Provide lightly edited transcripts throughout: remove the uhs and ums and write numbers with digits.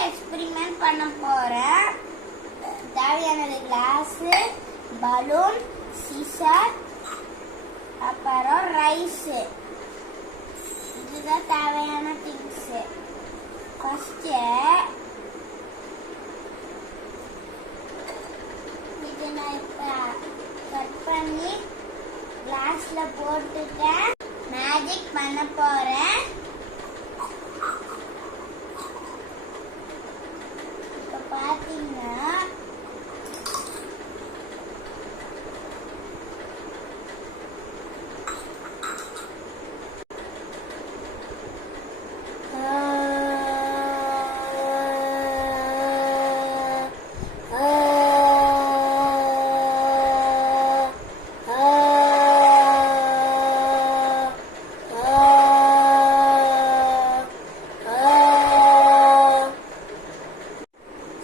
Sound experiment பண்ண போறேன். தேவையானது கிளாஸ், பலூன், சீசர், அப்புறம் ரைஸ். இதுதான் தேவையான திங்ஸ். ஃபர்ஸ்ட் இது நான் இப்ப கட் பண்ணி கிளாஸ்ல போட்டுட்டேன். மேஜிக் பண்ண போறேன். இப்ப பாத்தீங்கன்னா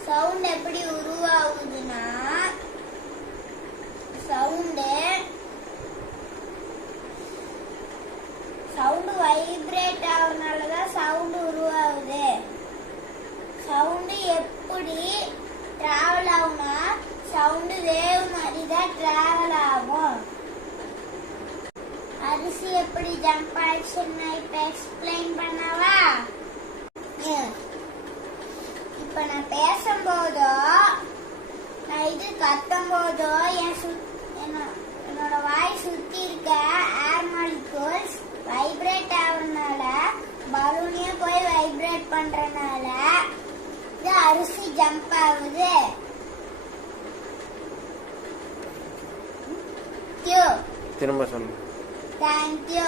சவுண்ட் எப்படி உருவாகுதுன்னா, சவுண்ட் வைப்ரேட் ஆகுறதுனாலதான் சவுண்ட் உருவாகுது. சவுண்ட் எப்படி டிராவல் ஆகும்னா, சவுண்ட் வேவ் மாதிரி தான் டிராவல் ஆகும். அரிசி எப்படி ஜம்ப் ஆயிடுச்சுன்னு இப்ப எக்ஸ்பிளைன் பண்ணவா? இப்ப நான் பேசும்போதோ, நான் இது கத்தும் போதோ என்னோட வாய் சுத்தி இருக்க ஏர் மாலிகூல்ஸ் வைப்ரேட் ஆகுறதுனால, பலூனே போய் வைப்ரேட் பண்றதுனால இது அரிசி ஜம்ப் ஆகுது. திரும்ப சொல்லு. தேங்க்யூ.